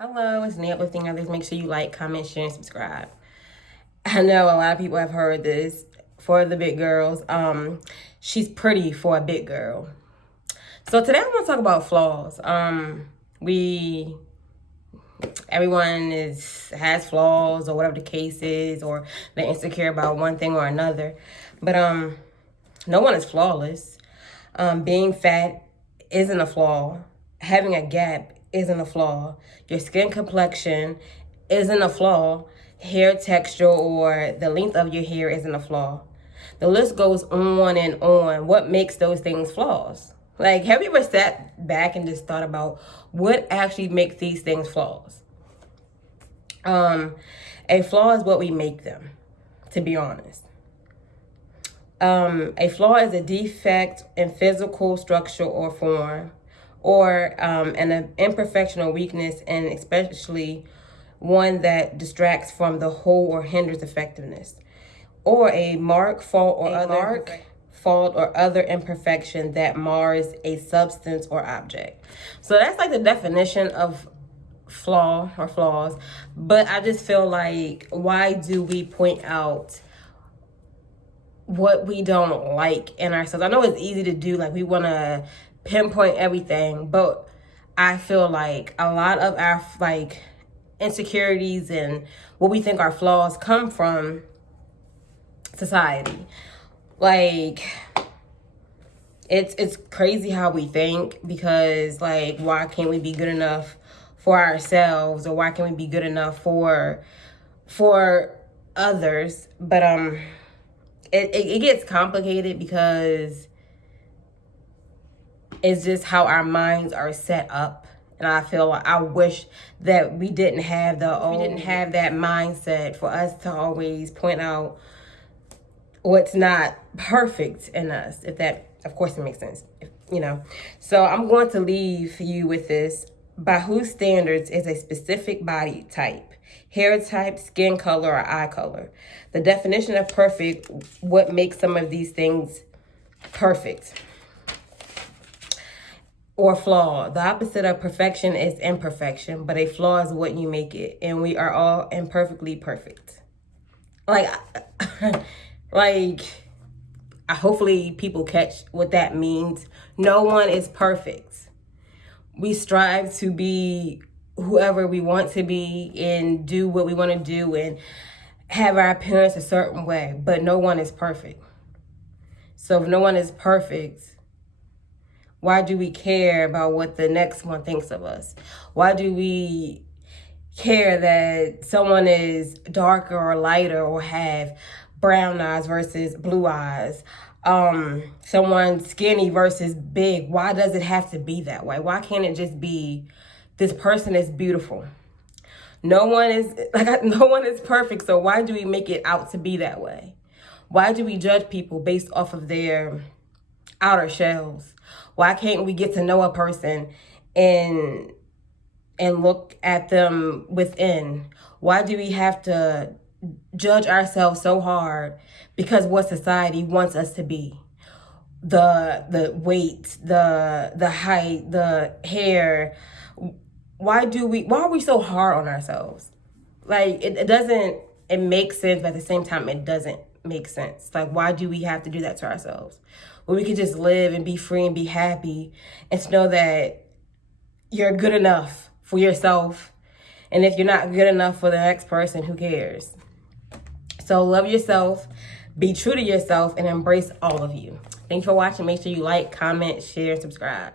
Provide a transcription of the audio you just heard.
Hello, it's me, Uplifting others. Make sure you like, comment, share, and subscribe. I know a lot of people have heard this for the big girls. She's pretty for a big girl. So today I want to talk about flaws. Everyone has flaws or whatever the case is, or they're insecure about one thing or another. But no one is flawless. Being fat isn't a flaw. Having a gap isn't a flaw. Your skin complexion isn't a flaw. Hair texture or the length of your hair isn't a flaw. The list goes on and on. What makes those things flaws? Like, have you ever sat back and just thought about what actually makes these things flaws? A flaw is what we make them, to be honest. A flaw is a defect in physical structure or form, or an imperfection or weakness, and especially one that distracts from the whole or hinders effectiveness, or a mark, fault, or other imperfection that mars a substance or object. So that's like the definition of flaw or flaws. But I just feel like, why do we point out what we don't like in ourselves? I know it's easy to do, like we want to pinpoint everything, but I feel like a lot of our insecurities and what we think are flaws come from society. Like, it's crazy how we think, because like, why can't we be good enough for ourselves, or why can't we be good enough for others? But it gets complicated because it's just how our minds are set up. And I feel like I wish that we didn't have that mindset, for us to always point out what's not perfect in us, if that, of course, it makes sense, So I'm going to leave you with this. By whose standards is a specific body type, hair type, skin color, or eye color? The definition of perfect, what makes some of these things perfect? Or flaw. The opposite of perfection is imperfection, but a flaw is what you make it, and we are all imperfectly perfect. Hopefully people catch what that means. No one is perfect. We strive to be whoever we want to be and do what we want to do and have our appearance a certain way, but no one is perfect. So if no one is perfect, why do we care about what the next one thinks of us? Why do we care that someone is darker or lighter, or have brown eyes versus blue eyes? Someone skinny versus big. Why does it have to be that way? Why can't it just be, this person is beautiful? No one is perfect, so why do we make it out to be that way? Why do we judge people based off of their outer shells? Why can't we get to know a person and look at them within? Why do we have to judge ourselves so hard because what society wants us to be? The weight, the height, the hair. Why are we so hard on ourselves? Like, it makes sense, but at the same time it doesn't make sense. Like, why do we have to do that to ourselves when we could just live and be free and be happy, and to know that you're good enough for yourself, and if you're not good enough for the next person, who cares? So love yourself, be true to yourself, and embrace all of you. Thanks for watching. Make sure you like, comment, share, and subscribe.